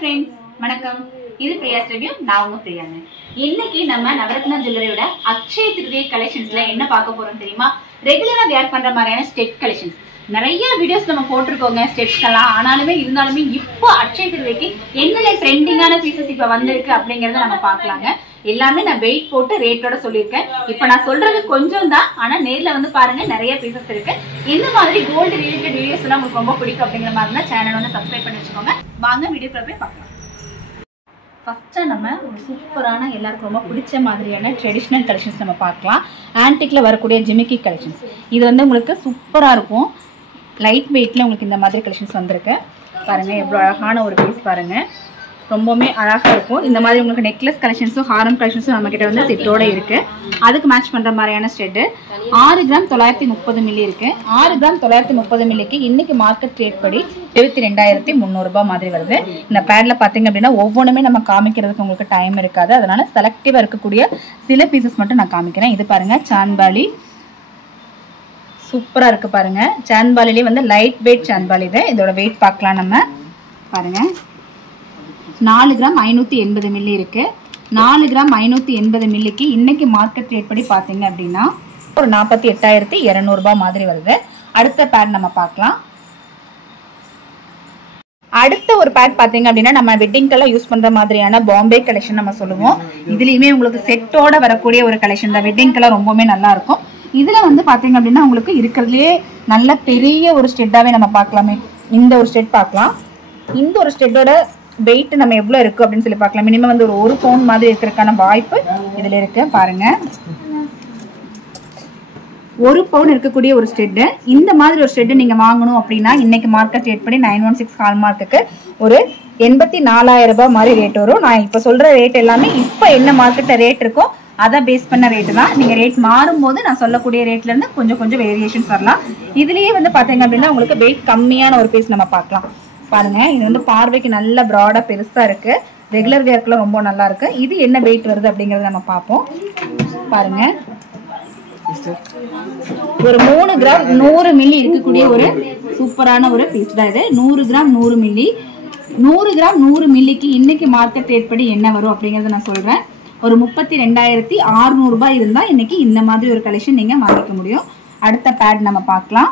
Friends, வணக்கம். இது பிரியாஸ் review. நான் உங்க பிரியாங்க. இன்னைக்கு நம்ம நவரத்னா ஜுவல்லரியோட அக்ஷய திருதியை கலெக்ஷன்ஸ்ல என்ன பார்க்க போறோம் தெரியுமா? ரெகுலரா வியர் பண்ற மாதிரியான ஸ்டெட் கலெக்ஷன்ஸ் நிறைய வீடியோஸ் நம்ம போட்டிருக்கோங்க ஸ்டெட்ஸ்க்கெல்லாம். ஆனாலுமே இருந்தாலுமே இப்போ அக்ஷய திருதிக்கு என்னென்ன ட்ரெண்டிங்கான பீசஸ் இப்போ வந்திருக்கு அப்படிங்கறத நம்ம பார்க்கலாங்க. எல்லாமே நான் வெயிட் போட்டு ரேட்டோட சொல்லியிருக்கேன். இப்போ நான் சொல்றது கொஞ்சம் தான், ஆனா நேர்ல வந்து பாருங்க நிறைய பீசஸ் இருக்கு. இந்த மாதிரி கோல்டு ரிலேட்டட் வீடியோஸ் எல்லாம் உங்களுக்கு ரொம்ப பிடிக்கும் அப்படிங்கிற மாதிரி தான் சேனல் வந்து சப்ஸ்கிரைப் பண்ணி வச்சுக்கோங்க. வாங்க வீடியோக்குள்ள போய் பார்க்கலாம். ஃபர்ஸ்ட்டாக நம்ம ஒரு சூப்பரான எல்லாருக்கும் ரொம்ப பிடிச்ச மாதிரியான ட்ரெடிஷ்னல் கலெக்ஷன்ஸ் நம்ம பார்க்கலாம். ஆன்டிக்கில் வரக்கூடிய ஜிமிக்கி கலெக்ஷன்ஸ். இது வந்து உங்களுக்கு சூப்பராக இருக்கும். லைட் வெயிட்டில் உங்களுக்கு இந்த மாதிரி கலெக்ஷன்ஸ் வந்திருக்கு. பாருங்கள் எவ்வளோ அழகான ஒரு பீஸ் பாருங்கள், ரொம்பவுமே அழகாக இருக்கும். இந்த மாதிரி உங்களுக்கு நெக்லஸ் கலெக்ஷன்ஸும் ஹாரம் கலெக்ஷன்ஸும் நம்மக்கிட்ட வந்து செட்டோடு இருக்குது. அதுக்கு மேட்ச் பண்ணுற மாதிரியான ஸ்டெட்டு 6 கிராம் 930 மில்லி இருக்குது. 6 கிராம் 930 மில்லிக்கு இன்றைக்கி மார்க்கெட் ரேட் படி 72,300 ரூபாய் மாதிரி வருது. இந்த பேடில் பார்த்தீங்க அப்படின்னா ஒவ்வொன்றுமே நம்ம காமிக்கிறதுக்கு உங்களுக்கு டைம் இருக்காது. அதனால் செலக்டிவாக இருக்கக்கூடிய சில பீசஸ் மட்டும் நான் காமிக்கிறேன். இது பாருங்கள், சான்பாலி சூப்பராக இருக்குது பாருங்கள். சான்பாலிலே வந்து லைட் வெயிட் சான்பாலி. இதோட வெயிட் பார்க்கலாம் நம்ம. பாருங்கள், 4 கிராம் 580 மில்லி இருக்குது. 4 கிராம் 580 மில்லிக்கு இன்றைக்கி மார்க்கெட் ரேட் படி பார்த்தீங்க அப்படின்னா ஒரு 48,200 ரூபாய் மாதிரி வருது. அடுத்த பேட் நம்ம பார்க்கலாம். அடுத்த ஒரு பேட் பார்த்தீங்க அப்படின்னா நம்ம வெட்டிங்கெல்லாம் யூஸ் பண்ணுற மாதிரியான பாம்பே கலெக்ஷன் நம்ம சொல்லுவோம். இதுலேயுமே உங்களுக்கு செட்டோட வரக்கூடிய ஒரு கலெக்ஷன் தான். வெட்டிங்கெல்லாம் ரொம்பவுமே நல்லா இருக்கும். இதில் வந்து பார்த்தீங்க அப்படின்னா உங்களுக்கு இருக்கிறதுலே நல்ல பெரிய ஒரு ஸ்டெட்டாகவே நம்ம பார்க்கலாமே. இந்த ஒரு ஸ்டெட் பார்க்கலாம். இந்த ஒரு ஸ்டெட்டோட வெயிட் நம்ம எவ்வளோ இருக்குது அப்படின்னு சொல்லி பார்க்கலாம். மினிமம் வந்து ஒரு பவுண்ட் மாதிரி இருக்கிறதுக்கான வாய்ப்பு இதில் இருக்கு. பாருங்கள், 1 பவுண்ட் இருக்கக்கூடிய ஒரு ஸ்டெட்டு. இந்த மாதிரி ஒரு ஸ்டெட்டு நீங்கள் வாங்கணும் அப்படின்னா இன்னைக்கு மார்க்கெட் ரேட் படி 916 ஹால்மார்க்குக்கு ஒரு 84,000 ரூபாய் மாதிரி ரேட் வரும். நான் இப்போ சொல்கிற ரேட் எல்லாமே இப்போ என்ன மார்க்கெட்டில் ரேட் இருக்கோ அதை பேஸ் பண்ண ரேட்டு தான். நீங்கள் ரேட் மாறும்போது நான் சொல்லக்கூடிய ரேட்லேருந்து கொஞ்சம் வேரியேஷன்ஸ் வரலாம். இதுலேயே வந்து பார்த்தீங்க அப்படின்னா உங்களுக்கு வெயிட் கம்மியான ஒரு பீஸ் நம்ம பார்க்கலாம். பாருங்கள், இது வந்து பார்வைக்கு நல்ல ப்ராடாக பெருசாக இருக்குது. ரெகுலர் வேர்க்கெலாம் ரொம்ப நல்லா இருக்குது. இது என்ன வெயிட் வருது அப்படிங்கிறத நம்ம பார்ப்போம். பாருங்கள், ஒரு 3 கிராம் 100 மில்லி இருக்கக்கூடிய ஒரு சூப்பரான ஒரு பீஸ் தான் இது. 100 கிராம் 100 மில்லி. 100 கிராம் 100 மில்லிக்கு இன்னைக்கு மார்க்கெட் ரேட் படி என்ன வரும் அப்படிங்கிறத நான் சொல்கிறேன். ஒரு 32,600 ரூபாய் இருந்தால் இன்னைக்கு இந்த மாதிரி ஒரு கலெக்ஷன் நீங்கள் வாங்கிக்க முடியும். அடுத்த பேட் நம்ம பார்க்கலாம்.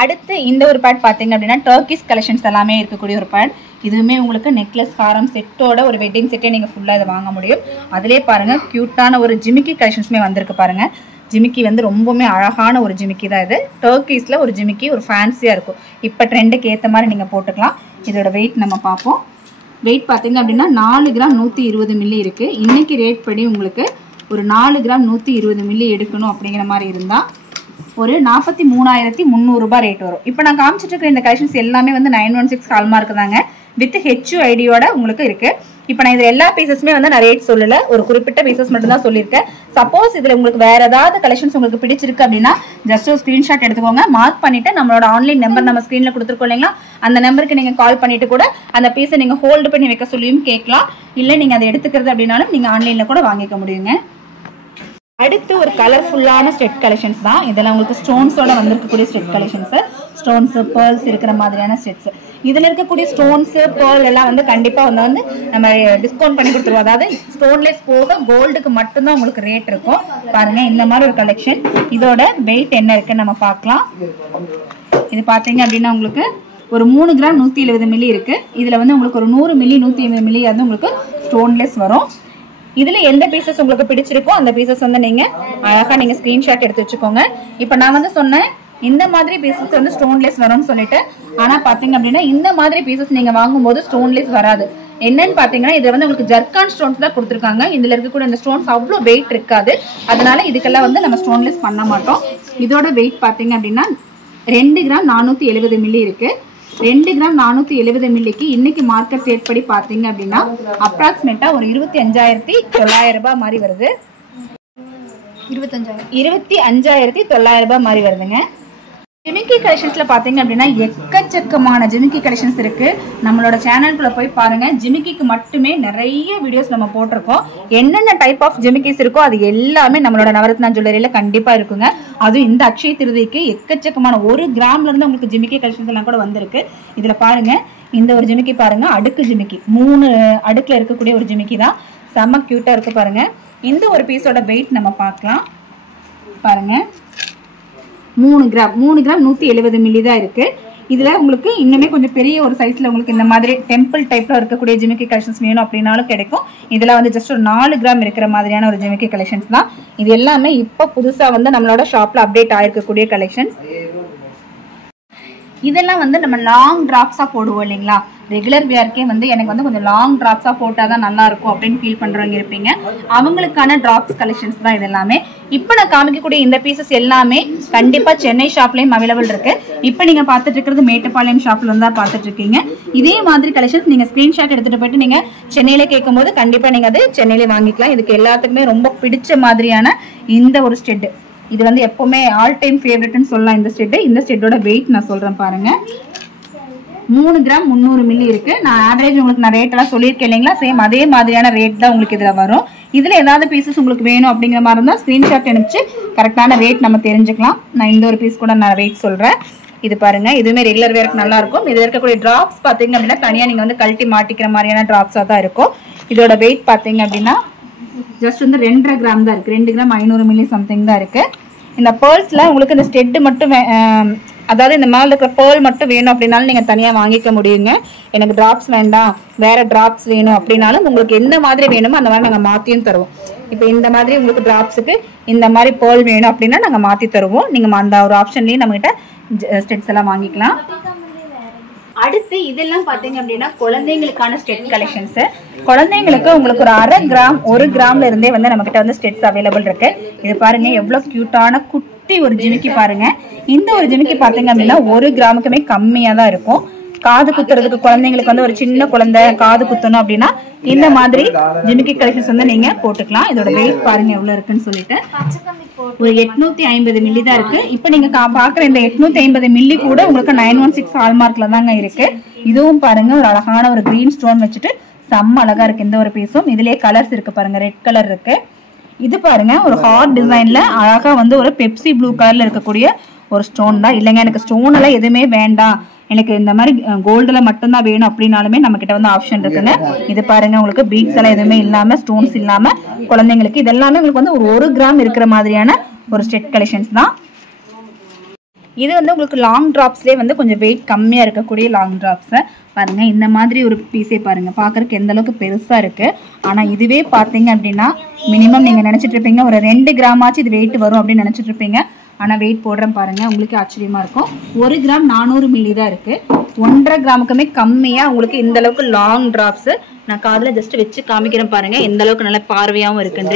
அடுத்து இந்த ஒரு பேட் பார்த்தீங்க அப்படின்னா டர்க்கிஷ் கலெக்ஷன்ஸ் எல்லாமே இருக்கக்கூடிய ஒரு பேட். இதுவுமே உங்களுக்கு நெக்லஸ் ஹாரம் செட்டோட ஒரு வெட்டிங் செட்டே நீங்கள் ஃபுல்லாக இதை வாங்க முடியும். அதிலே பாருங்கள் க்யூட்டான ஒரு ஜிமிக்கி கலெக்ஷன்ஸுமே வந்திருக்கு பாருங்கள். ஜிமிக்கி வந்து ரொம்பவுமே அழகான ஒரு ஜிமிக்கி தான் இது. டர்க்கிஸில் ஒரு ஜிமிக்கி ஒரு ஃபேன்சியாக இருக்கும். இப்போ ட்ரெண்டுக்கு ஏற்ற மாதிரி நீங்கள் போட்டுக்கலாம். இதோட வெயிட் நம்ம பார்ப்போம். வெயிட் பார்த்தீங்க அப்படின்னா 4 கிராம் 120 மில்லி இருக்குது. இன்றைக்கி ரேட் படி உங்களுக்கு ஒரு 4 கிராம் 120 மில்லி எடுக்கணும் அப்படிங்கிற மாதிரி இருந்தால் ஒரு 43,300 ரூபாய் ரேட் வரும். இப்போ நான் காமிச்சிட்டு இருக்கிற இந்த கலெக்ஷன்ஸ் எல்லாமே வந்து 916 ஹால்மார்க் தாங்க. வித் HUID-யோட உங்களுக்கு இருக்குது. இப்போ நான் இதில் எல்லா பீசஸுமே வந்து நான் ரேட் சொல்லலை, ஒரு குறிப்பிட்ட பீசஸ் மட்டும் தான் சொல்லியிருக்கேன். சப்போஸ் இதில் உங்களுக்கு வேறு ஏதாவது கலெக்ஷன்ஸ் உங்களுக்கு பிடிச்சிருக்கு அப்படின்னா ஜஸ்ட் ஒரு ஸ்க்ரீன்ஷாட் எடுத்துக்கோங்க. மார்க் பண்ணிவிட்டு நம்மளோட ஆன்லைன் நம்பர் நம்ம ஸ்க்ரீனில் கொடுத்துருக்கோம் இல்லைங்களா, அந்த நம்பருக்கு நீங்கள் கால் பண்ணிவிட்டு கூட அந்த பீஸை நீங்கள் ஹோல்டு பண்ணி வைக்க சொல்லியும் கேட்கலாம். இல்லை நீங்கள் அதை எடுத்துக்கிறது அப்படின்னாலும் நீங்கள் ஆன்லைனில் கூட வாங்கிக்க முடியுங்க. அடுத்து ஒரு கலர்ஃபுல்லான ஸ்டெட் கலெக்ஷன்ஸ் தான். இதெல்லாம் உங்களுக்கு ஸ்டோன்ஸோட வந்திருக்கக்கூடிய ஸ்டெட் கலெக்ஷன்ஸு. ஸ்டோன்ஸு பேர்ல்ஸ் இருக்கிற மாதிரியான ஸ்டெட்ஸு. இதில் இருக்கக்கூடிய ஸ்டோன்ஸு பேர்ல் எல்லாம் வந்து கண்டிப்பாக வந்து நம்ம டிஸ்கவுண்ட் பண்ணி கொடுத்துருவோம். அதாவது ஸ்டோன்லெஸ் போக கோல்டுக்கு மட்டும்தான் உங்களுக்கு ரேட் இருக்கும். பாருங்கள், இந்த மாதிரி ஒரு கலெக்ஷன். இதோட வெயிட் என்ன இருக்குன்னு நம்ம பார்க்கலாம். இது பார்த்தீங்க அப்படின்னா உங்களுக்கு ஒரு 3 கிராம் 170 மில்லி இருக்குது. இதில் வந்து உங்களுக்கு ஒரு 100 மில்லி 150 மில்லி வந்து உங்களுக்கு ஸ்டோன்லெஸ் வரும். இதில் எந்த பீசஸ் உங்களுக்கு பிடிச்சிருக்கோ அந்த பீசஸ் வந்து நீங்கள் அழகாக நீங்கள் ஸ்க்ரீன்ஷாட் எடுத்து வச்சுக்கோங்க. இப்போ நான் வந்து சொன்னேன் இந்த மாதிரி பீசஸ் வந்து ஸ்டோன்லெஸ் வரும்னு சொல்லிட்டு. ஆனால் பார்த்தீங்க அப்படின்னா இந்த மாதிரி பீசஸ் நீங்கள் வாங்கும்போது ஸ்டோன்லெஸ் வராது. என்னன்னு பார்த்தீங்கன்னா இதில் வந்து உங்களுக்கு ஜர்கான் ஸ்டோன்ஸ் தான் கொடுத்துருக்காங்க. இதில் இருக்கக்கூடிய இந்த ஸ்டோன்ஸ் அவ்வளோ வெயிட் இருக்காது. அதனால இதுக்கெல்லாம் வந்து நம்ம ஸ்டோன்லெஸ் பண்ண மாட்டோம். இதோட வெயிட் பார்த்தீங்க அப்படின்னா 2 கிராம் 470 மில்லி இருக்குது. 2 கிராம் 470 மில்லிக்கு இன்னைக்கு மார்க்கெட் ரேட் படி பார்த்தீங்க அப்படின்னா அப்ராக்சிமேட்டாக ஒரு 25,900 ரூபாய் மாதிரி வருது. 25,900 ரூபாய் மாதிரி வருதுங்க. ஜிமிக்கி கலெக்ஷன்ஸ்ல பாத்தீங்க அப்படின்னா எக்கச்சக்கமான ஜிமிக்கி கலெக்ஷன்ஸ் இருக்கு. நம்மளோட சேனலுக்குள்ள போய் பாருங்க. ஜிமிக்கிக்கு மட்டுமே நிறைய வீடியோஸ் நம்ம போட்டிருக்கோம். என்னென்ன டைப் ஆஃப் ஜிமிக்கிஸ் இருக்கோ அது எல்லாமே நம்மளோட நவரத்னா ஜுவல்லரியில கண்டிப்பா இருக்குங்க. அதுவும் இந்த அக்ஷய திருதிக்கு எக்கச்சக்கமான 1 கிராம்ல இருந்து உங்களுக்கு ஜிமிக்கி கலெக்ஷன்ஸ் எல்லாம் கூட வந்திருக்கு. இதுல பாருங்க, இந்த ஒரு ஜிமிக்கி பாருங்க, அடுக்கு ஜிமிக்கி 3 அடுக்குல இருக்கக்கூடிய ஒரு ஜிமிக்கி தான். செம்ம கியூட்டா இருக்கு பாருங்க. இந்த ஒரு பீஸோட வெயிட் நம்ம பார்க்கலாம். பாருங்க, 3 கிராம் 170 மில்லி தான் இருக்கு. இதுல உங்களுக்கு இன்னுமே கொஞ்சம் பெரிய ஒரு சைஸ்ல உங்களுக்கு இந்த மாதிரி டெம்பிள் டைப்ல இருக்கக்கூடிய ஜிமிக்கி கலெக்ஷன்ஸ் வேணும் அப்படின்னாலும் கிடைக்கும். இதுல வந்து ஜஸ்ட் ஒரு 4 கிராம் இருக்கிற மாதிரியான ஒரு ஜிமிக்கி கலெக்ஷன்ஸ் தான். இது எல்லாமே இப்ப புதுசா வந்து நம்மளோட ஷாப்ல அப்டேட் ஆயிருக்கக்கூடிய கலெக்ஷன்ஸ். இதெல்லாம் வந்து நம்ம லாங் டிராப்ஸா போடுவோம் இல்லைங்களா? ரெகுலர் வியர்க்கே வந்து எனக்கு வந்து கொஞ்சம் லாங் டிராப்ஸா போட்டாதான் நல்லா இருக்கும் அப்படின்னு ஃபீல் பண்றவங்க இருப்பீங்க. அவங்களுக்கான டிராப்ஸ் கலெக்ஷன்ஸ் தான் இது எல்லாமே. இப்போ நான் காமிக்கக்கூடிய இந்த பீசஸ் எல்லாமே கண்டிப்பா சென்னை ஷாப்லயும் அவைலபிள் இருக்கு. இப்போ நீங்க பார்த்துட்டு இருக்கிறது மேட்டுப்பாளையம் ஷாப்ல இருந்தா பார்த்துட்டு இருக்கீங்க. இதே மாதிரி கலெக்ஷன்ஸ் நீங்க ஸ்கிரீன்ஷாட் எடுத்துட்டு போயிட்டு நீங்க சென்னையில கேட்கும் போது கண்டிப்பா நீங்க அது சென்னையில வாங்கிக்கலாம். இதுக்கு எல்லாத்துக்குமே ரொம்ப பிடிச்ச மாதிரியான இந்த ஒரு ஸ்டெட், இது வந்து எப்பவுமே ஆல் டைம் ஃபேவரட்னு சொல்லலாம். இந்த ஸ்டெட், இந்த ஸ்டெட்டோட வெயிட் நான் சொல்றேன் பாருங்க. 3 கிராம் 300 மில்லி இருக்கு. நான் ஆவரேஜ் உங்களுக்கு நான் ரேட் எல்லாம் சொல்லியிருக்கேன் இல்லைங்களா? சேம் அதே மாதிரியான ரேட் தான் உங்களுக்கு இதுல வரும். இதுல ஏதாவது பீசஸ் உங்களுக்கு வேணும் அப்படிங்கிற மாதிரி இருந்தா ஸ்கிரீன்ஷாட் அனுப்பிச்சு கரெக்டான ரேட் நம்ம தெரிஞ்சுக்கலாம். நான் இந்த ஒரு பீஸ் கூட நான் ரேட் சொல்றேன். இது பாருங்க, இதுவுமே ரெகுலர் வேருக்கு நல்லா இருக்கும். இது இருக்கக்கூடிய டிராப்ஸ் பாத்தீங்க அப்படின்னா தனியா நீங்க வந்து கழட்டி மாட்டிக்கிற மாதிரியான டிராப்ஸா தான் இருக்கும். இதோட வெயிட் பாத்தீங்க அப்படின்னா ஜஸ்ட் வந்து 2.5 கிராம் தான் இருக்கு. 2 கிராம் 500 மில்லி சம்திங் தான் இருக்கு. இந்த பேர்ல்ஸ்ல உங்களுக்கு இந்த ஸ்டெட் மட்டும் அதாவது இந்த மேல இருக்கிற பேர்ல் மட்டும் வேணும் அப்படின்னாலும் நீங்க தனியா வாங்கிக்க முடியுங்க. எனக்கு டிராப்ஸ் வேண்டாம், வேற டிராப்ஸ் வேணும் அப்படின்னாலும் உங்களுக்கு எந்த மாதிரி வேணுமோ அந்த மாதிரி நாங்க மாத்தியும் தருவோம். இப்போ இந்த மாதிரி உங்களுக்கு டிராப்ஸுக்கு இந்த மாதிரி பேர்ல் வேணும் அப்படின்னா நாங்க மாத்தி தருவோம். நீங்க அந்த ஒரு ஆப்ஷன்லயே நம்ம கிட்ட ஸ்டெட்ஸ் எல்லாம் வாங்கிக்கலாம். அடுத்து இதெல்லாம் பாத்தீங்க அப்படின்னா குழந்தைங்களுக்கான ஸ்டெட் கலெக்ஷன்ஸ். குழந்தைங்களுக்கு உங்களுக்கு ஒரு 1/2 கிராம் 1 கிராம்ல இருந்தே வந்து நம்ம கிட்ட வந்து ஸ்டெட்ஸ் அவைலபிள் இருக்கு. இது பாருங்க எவ்வளவு கியூட்டான குட்டி ஒரு ஜிமிக்கி பாருங்க. இந்த ஒரு ஜிமிக்கி பாத்தீங்க அப்படின்னா 1 கிராமுக்குமே கம்மியா தான் இருக்கும். காது குத்துறதுக்கு குழந்தைங்களுக்கு வந்து ஒரு சின்ன குழந்தை காது குத்தணும் அப்படின்னா இந்த மாதிரி ஜிமிக்கி கலெக்ஷன்ஸ் வந்து நீங்க போட்டுக்கலாம். இதோட வெயிட் பாருங்க எவ்வளவு இருக்குன்னு சொல்லிட்டு ஒரு 850 மில்லி தான் இருக்கு. இப்ப நீங்க பாக்குற இந்த 850 மில்லி கூட உங்களுக்கு 916 ஹால்மார்க்ல தாங்க இருக்கு. இதுவும் பாருங்க ஒரு அழகான ஒரு கிரீன் ஸ்டோன் வச்சுட்டு செம்ம அழகா இருக்கு. இந்த ஒரு பீஸும் இதுலயே கலர்ஸ் இருக்கு பாருங்க. ரெட் கலர் இருக்கு. இது பாருங்க ஒரு ஹார்ட் டிசைன்ல அழகா வந்து ஒரு பெப்சி ப்ளூ கலர்ல இருக்கக்கூடிய ஒரு ஸ்டோன் தான். இல்லைங்க எனக்கு ஸ்டோன் எல்லாம் எதுவுமே வேண்டாம், எனக்கு இந்த மாதிரி கோல்டுல மட்டும்தான் வேணும் அப்படின்னாலுமே நம்ம கிட்ட வந்து ஆப்ஷன் இருக்குங்க. இது பாருங்க உங்களுக்கு பீட்ஸ் எல்லாம் எதுவுமே இல்லாம ஸ்டோன்ஸ் இல்லாம குழந்தைங்களுக்கு இது எல்லாமே உங்களுக்கு வந்து ஒரு 1 கிராம் இருக்கிற மாதிரியான ஒரு ஸ்டெட் கலெக்ஷன்ஸ் தான். இது வந்து உங்களுக்கு லாங் டிராப்ஸ்லேயே வந்து கொஞ்சம் வெயிட் கம்மியாக இருக்கக்கூடிய லாங் டிராப்ஸ் பாருங்க. இந்த மாதிரி ஒரு பீஸே பாருங்க, பார்க்கறதுக்கு எந்த அளவுக்கு பெருசாக இருக்கு. ஆனால் இதுவே பார்த்தீங்க அப்படின்னா மினிமம் நீங்கள் நினச்சிட்டு இருப்பீங்க ஒரு 2 கிராம் ஆச்சு இது வெயிட் வரும் அப்படின்னு நினச்சிட்டு இருப்பீங்க. ஆனால் வெயிட் போடுறேன் பாருங்க, உங்களுக்கு ஆச்சரியமா இருக்கும். 1 கிராம் 400 மில்லி தான் இருக்கு. 1.5 கிராமுக்குமே கம்மியாக உங்களுக்கு இந்த அளவுக்கு லாங் டிராப்ஸ் நான் காதில் ஜஸ்ட் வச்சு காமிக்கிறேன் பாருங்க. எந்த அளவுக்கு நல்ல பார்வையாகவும் இருக்கு.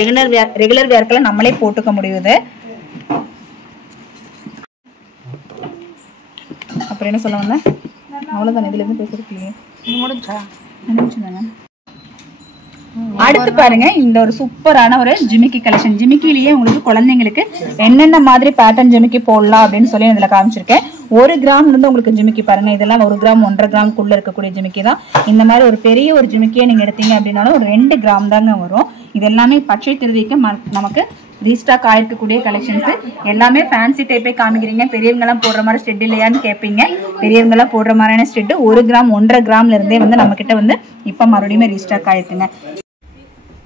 ரெகுலர் வேர்க்கெல்லாம் நம்மளே போட்டுக்க முடியுது. அப்புறம் என்ன சொல்ல வந்தேன், அவ்வளோதானே இதுல இருந்து பேசுறதுக்கு முடிஞ்சுதானே. அடுத்து பாருங்க இந்த ஒரு சூப்பரான ஒரு ஜிமிக்கி கலெக்ஷன். ஜிமிக்கிலேயே உங்களுக்கு குழந்தைங்களுக்கு என்னென்ன மாதிரி பேட்டர்ன் ஜிமிக்கி போடலாம் அப்படின்னு சொல்லி இதுல காமிச்சிருக்கேன். 1 கிராம் இருந்து உங்களுக்கு ஜிமிக்கி பாருங்க. இதெல்லாம் 1 கிராம் 1.5 கிராமுக்குள்ள இருக்கக்கூடிய ஜிமிக்கி தான். இந்த மாதிரி ஒரு பெரிய ஒரு ஜிமிக்கியை நீங்க எடுத்தீங்க அப்படின்னாலும் ஒரு 2 கிராம் தாங்க வரும். இது எல்லாமே பச்சை திருதிக்கு நமக்கு ரீஸ்டாக் ஆயிருக்கக்கூடிய கலெக்ஷன்ஸ். எல்லாமே ஃபேன்சி டைப்பே காமிக்கிறீங்க. பெரியவங்க எல்லாம் போடுற மாதிரி ஸ்டெட் இல்லையான்னு கேட்பீங்க. பெரியவங்க எல்லாம் போடுற மாதிரியான ஸ்டெட் 1 கிராம் 1.5 கிராம்ல இருந்தே வந்து நம்ம கிட்ட வந்து இப்ப மறுபடியும் ரீஸ்டாக் ஆயிருக்குங்க.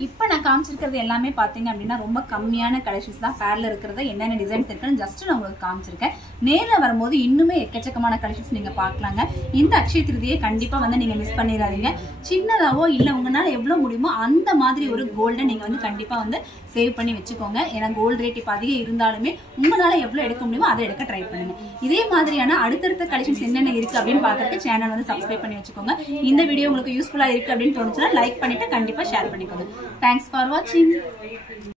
இப்போ நான் காமிச்சிருக்கிறது எல்லாமே பார்த்தீங்க அப்படின்னா ரொம்ப கம்மியான கலெக்ஷன்ஸ் தான். பேரில் இருக்கிறத என்னென்ன டிசைன்ஸ் இருக்குன்னு ஜஸ்ட் நான் உங்களுக்கு காமிச்சிருக்கேன். நேரில் வரும்போது இன்னுமே எக்கச்சக்கமான கலெக்ஷன்ஸ் நீங்கள் பார்க்கலாங்க. இந்த அக்ஷய திருதியை கண்டிப்பாக வந்து நீங்கள் மிஸ் பண்ணிடாதீங்க. சின்னதாவோ இல்லை உங்களால் எவ்வளோ முடியுமோ அந்த மாதிரி ஒரு கோல்டை நீங்கள் வந்து கண்டிப்பாக வந்து சேவ் பண்ணி வச்சுக்கோங்க. ஏன்னா கோல்டு ரேட் இப்போ அதிகம் இருந்தாலுமே உங்களால் எவ்வளோ எடுக்க முடியுமோ அதை எடுக்க ட்ரை பண்ணுங்க. இதே மாதிரியான அடுத்தடுத்த கலெக்ஷன்ஸ் என்னென்ன இருக்குது அப்படின்னு பார்க்கறதுக்கு சேனல் வந்து சப்ஸ்கிரைப் பண்ணி வச்சுக்கோங்க. இந்த வீடியோ உங்களுக்கு யூஸ்ஃபுல்லாக இருக்குது அப்படின்னு தோணுச்சுன்னா லைக் பண்ணிட்டு கண்டிப்பாக ஷேர் பண்ணிக்கோங்க. Thanks for watching.